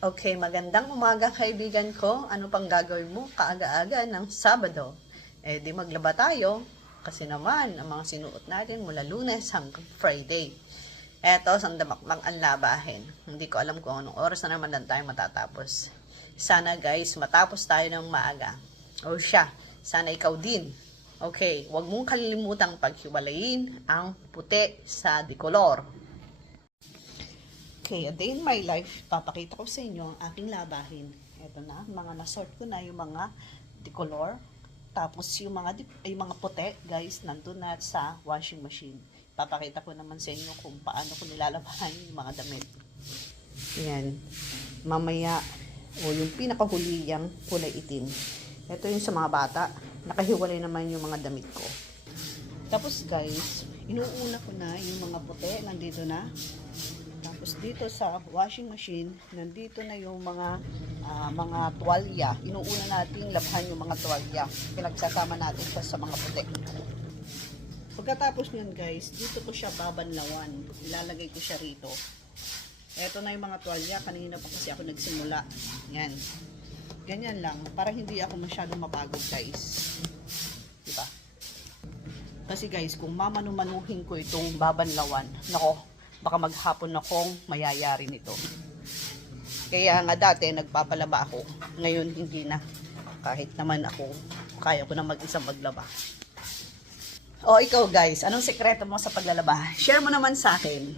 Okay, magandang umaga kaibigan ko. Ano pang gagawin mo kaaga-aga ng Sabado? Di maglaba tayo kasi naman ang mga sinuot natin mula Lunes hanggang Friday. Eto, sandamakmak ang labahin. Hindi ko alam kung anong oras na naman lang tayo matatapos. Sana guys, matapos tayo ng maaga. O siya, sana ikaw din. Okay, huwag mong kalilimutang paghiwalayin ang puti sa dikolor. Okay, a day in my life, papakita ko sa inyo ang aking labahin. Ito na, mga nasort ko na yung mga decolor. Tapos yung mga puti, guys, nandun na sa washing machine. Papakita ko naman sa inyo kung paano ko nilalabahan yung mga damit. Yan. Mamaya, yung pinakahuli yung kulay itim. Ito yung sa mga bata. Nakahiwalay naman yung mga damit ko. Tapos guys, inuuna ko na yung mga puti, nandito na. Tapos dito sa washing machine, nandito na yung mga tuwalya. Inuuna natin labhan yung mga tuwalya. Pinagsasama natin sa mga puti. Pagkatapos nyan guys, dito ko siya babanlawan. Ilalagay ko siya rito. Eto na yung mga tuwalya. Kanina pa kasi ako nagsimula. Yan. Ganyan lang. Para hindi ako masyadong mapagod guys. Diba? Kasi guys, kung mamanumanuhin ko itong babanlawan, nako, baka maghapon akong mayayari nito. Kaya nga dati nagpapalaba ako. Ngayon hindi na. Kahit naman ako, kaya ko na mag-isa maglaba. O ikaw guys, anong sekreto mo sa paglalaba? Share mo naman sa akin.